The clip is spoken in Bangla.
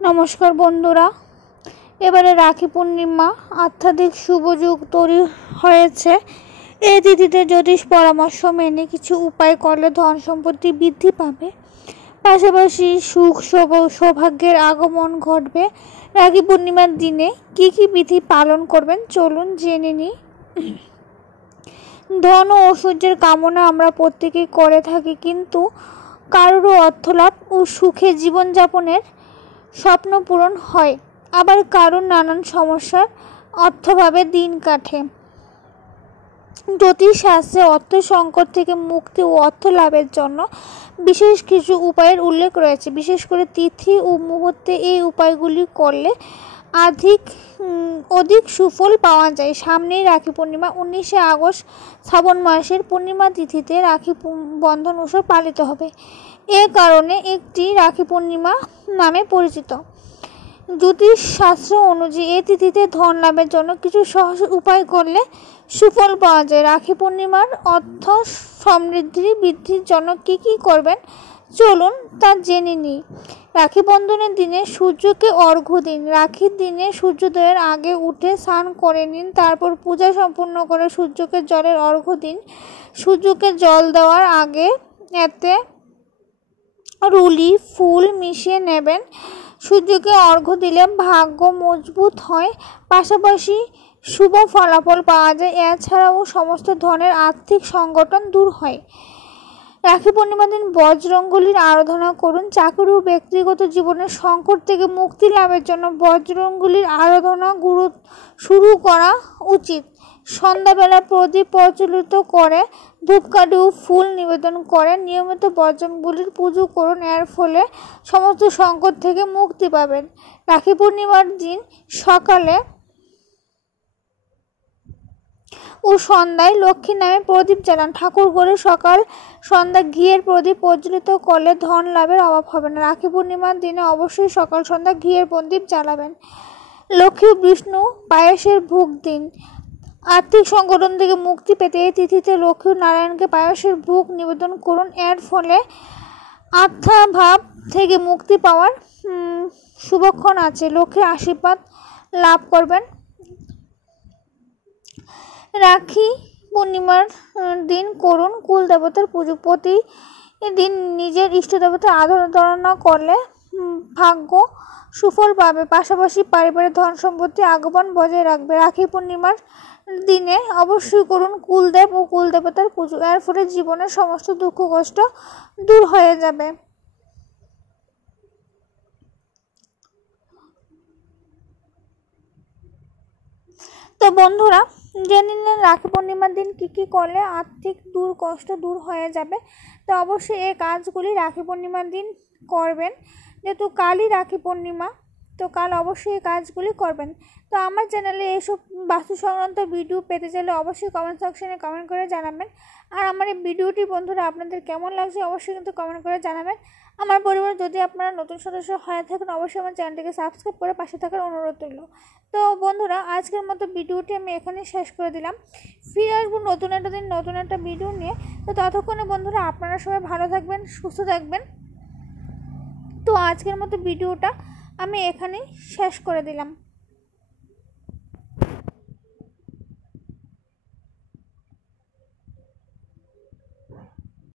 নমস্কার বন্ধুরা, এবারে রাখি পূর্ণিমা অত্যাধিক শুভ যুগ তৈরি হয়েছে। এই তিথিতে জ্যোতিষ পরামর্শ মেনে কিছু উপায় করলে ধন সম্পত্তি বৃদ্ধি পাবে, পাশাপাশি সুখ সৌভাগ্যের আগমন ঘটবে। রাখি পূর্ণিমার দিনে কি কি বিধি পালন করবেন চলুন জেনে নিই। ধন ও ঐশ্বর্যের কামনা আমরা প্রত্যেকেই করে থাকি, কিন্তু কারোর অর্থলাভ ও সুখে জীবনযাপনের স্বপ্ন পূরণ হয়, আবার কারোর নানান সমস্যার অর্থভাবে দিন কাটে। জ্যোতিষশাস্ত্রে অর্থ সংকট থেকে মুক্তি ও অর্থ লাভের জন্য বিশেষ কিছু উপায়ের উল্লেখ রয়েছে। বিশেষ করে তিথি ও মুহূর্তে এই উপায়গুলি করলে অধিক সুফল পাওয়া যায়। সামনেই রাখি পূর্ণিমা, 19শে আগস্ট শ্রাবণ মাসের পূর্ণিমা তিথিতে রাখি বন্ধন উৎসব পালিত হবে। এ কারণে একটি রাখি পূর্ণিমা নামে পরিচিত। জ্যোতিষ শাস্ত্র অনুযায়ী এই তিথিতে ধন লাভের জন্য কিছু সহজ উপায় করলে সুফল পাওয়া যায়। রাখি পূর্ণিমার অর্থ সমৃদ্ধি বৃদ্ধির জন্য কি কি করবেন চলুন তা জেনে নিই। রাখি বন্ধনের দিনে সূর্যকে অর্ঘ্য দিন। রাখির দিনে সূর্যোদয়ের আগে উঠে স্নান করে নিন, তারপর পূজা সম্পূর্ণ করে সূর্যকে জলের অর্ঘ্য দিন। সূর্যকে জল দেওয়ার আগে এতে রুলি ফুল মিশিয়ে নেবেন। সূর্যকে অর্ঘ্য দিলে ভাগ্য মজবুত হয়, পাশাপাশি শুভ ফলাফল পাওয়া যায়। এছাড়াও সমস্ত ধরনের আর্থিক সংকট দূর হয়। রাখি পূর্ণিমার দিন বজরঙ্গলির আরাধনা করুন। চাকরি ও ব্যক্তিগত জীবনের সংকট থেকে মুক্তি লাভের জন্য বজরঙ্গলির আরাধনা শুরু করা উচিত। সন্ধ্যাবেলা প্রদীপ প্রজ্বলিত করে ধূপকাঠি ও ফুল নিবেদন করে নিয়মিত বজরঙ্গলির পুজো করুন। এর ফলে সমস্ত সংকট থেকে মুক্তি পাবেন। রাখি পূর্ণিমার দিন সকালে ও সন্ধ্যায় লক্ষ্মীর নামে প্রদীপ জ্বালান। ঠাকুর ঘরে সকাল সন্ধ্যা ঘিয়ের প্রদীপ প্রজ্বলিত করলে ধন লাভের অভাব হবে না। রাখি পূর্ণিমার দিনে অবশ্যই সকাল সন্ধ্যা ঘিয়ের প্রদীপ জ্বালাবেন। লক্ষ্মী বিষ্ণু পায়েসের ভোগ দিন। আর্থিক সংকট থেকে মুক্তি পেতে এই তিথিতে লক্ষ্মী নারায়ণকে পায়েসের ভোগ নিবেদন করুন। এর ফলে আর্থাভাব থেকে মুক্তি পাওয়ার শুভক্ষণ আছে। লক্ষ্মীর আশীর্বাদ লাভ করবেন। রাখি পূর্ণিমার দিন করুন কুল দেবতার পুজো। প্রতিদিন নিজের ইষ্ট দেবতার আরাধনা করলে ভাগ্য সুফল পাবে, পাশাপাশি পারিবারিক ধন সম্পত্তি আগমন বজায় রাখবে। রাখি পূর্ণিমার দিনে অবশ্যই করুন কুলদেব ও কুলদেবতার পুজো। এর ফলে জীবনের সমস্ত দুঃখ কষ্ট দূর হয়ে যাবে। তো বন্ধুরা, জেনে নিলেন রাখি পূর্ণিমার দিন কি কি করলে আর্থিক কষ্ট দূর হয়ে যাবে। তো অবশ্যই এই কাজগুলি রাখি পূর্ণিমার দিন করবেন। যেহেতু কালই রাখি পূর্ণিমা, তো কাল অবশ্যই এই কাজগুলি করবেন। তো আমার চ্যানেলে এইসব বাস্তু সংক্রান্ত ভিডিও পেতে চাইলে অবশ্যই কমেন্ট সেকশনে কমেন্ট করে জানাবেন। আর আমার এই ভিডিওটি বন্ধুরা আপনাদের কেমন লাগছে অবশ্যই কিন্তু কমেন্ট করে জানাবেন। আমার পরিবার যদি আপনারা নতুন সদস্য হয়ে থাকেন অবশ্যই আমার চ্যানেলটিকে সাবস্ক্রাইব করে পাশে থাকার অনুরোধ রইল। তো বন্ধুরা, আজকের মতো ভিডিওটি আমি এখানেই শেষ করে দিলাম। ফিরে আসবো নতুন একটা দিন নতুন একটা ভিডিও নিয়ে। তো ততক্ষণে বন্ধুরা আপনারা সবাই ভালো থাকবেন, সুস্থ থাকবেন। তো আজকের মতো ভিডিওটা আমি এখানেই শেষ করে দিলাম।